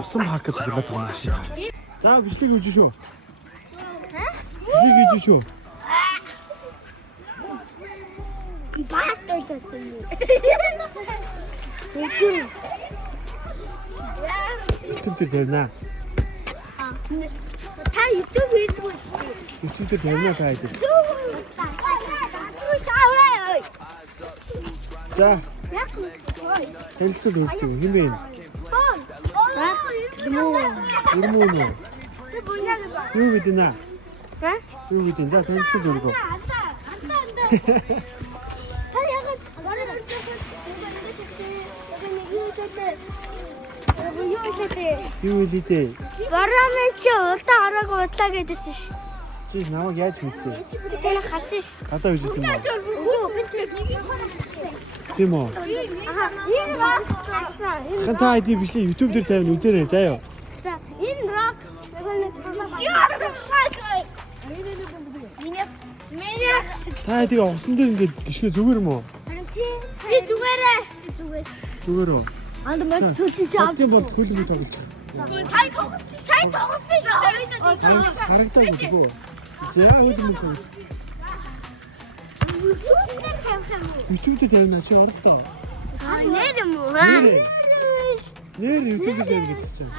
Усан паркт тоглоод байгаа машин. За бичлэг хийж шүү. Бичлэг хийж шүү. Бас тойлоо. YouTube дээр байна. Та YouTube хийдгүй. YouTube дээр байна та хэд. За. Хэлцэл үзтээ хэм бэ? Ирмөө. Юу гэдэг нэ? Юу гэдэг нэ? За хэлцэл өргөө. Юу хэлээ? Барамын чи удаа хараагүй удлаа гэдээсэн ш. Чи намайг яаж хийсэн? Тэр харсан ш. Гадаа үзсэн юм уу? Үгүй би тэр Тийм үү? энэ рок харсан. Ханта ID бичлэг YouTube дээр тавина үзээрэй заяа. За энэ рок Та тийм усан дээр ингээд гიშгэ зүгээр юм уу? би зүгээрээ Зүгээр үү? анд мод төчиж Тийм бол хөлбөмбө тоглож. сайн тоглосон Харагдаа гэдэг үү? За хөлбөмбө тоглож. YouTube дээр тавина чи орохдоо. нэр юм уу Нэр YouTube дээр гэдэг чинь.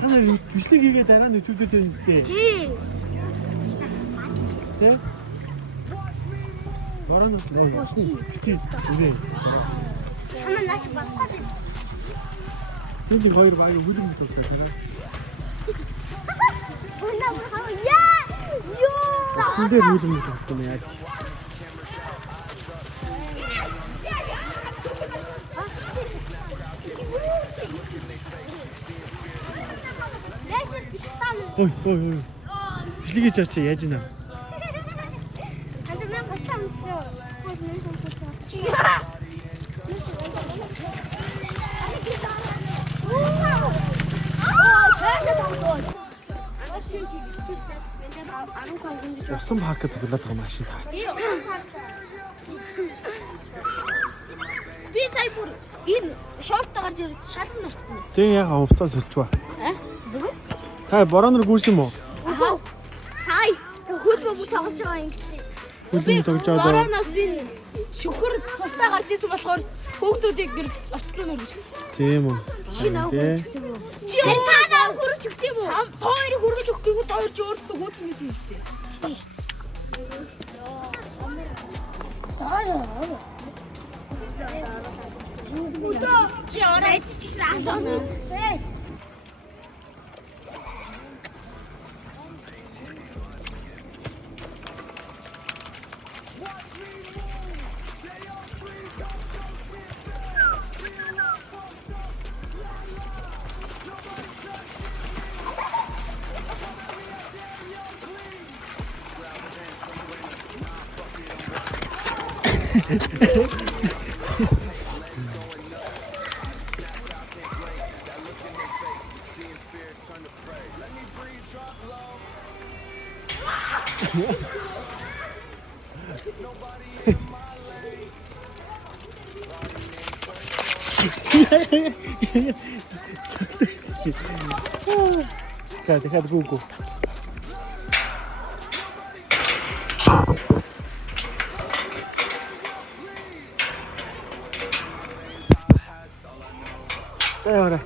Ханаа бичлэг хийгээд дараа нь YouTube дээр тавина сте. Тэ? Баранас нөө. Тийм. Үгүй. чамаа нааш басгаад байна Тэнд хоёр баян хөлбөмбө тоглож байна. Тэнд дээр хөлбөмбө тоглож байна яа. Ой. Бичлэг хийж очиж яаж ийна? Усан паркт тоглоод байгаа машин. би сая бүр энэ шортоо гарч ирээд шалган орсон байсан Тэг яга хувцас хэлчихвэ. зүгөө Та боронор гүйсэн юм уу? сая хөлбөмбө тоглож байгаа юм гэсэн Хөлбөмбө тоглож байгаа. Баранаас энэ шүхэр цуглаа гарч ирсэн болохоор хүүхдүүдийг гэр орчлон өргөж гисэн. Тийм үү. Чи наа хүрч өгсөн юм уу? Чи та наа хүрч өгсөн юм уу? Та хоёрыг хүргэж өгөхгүй та хоёр ч өөрсдөө гүйсэн юм шүү дээ. Үдөө чи орой чичглээ асуусан. За дахиад гүгүү. За яарэ.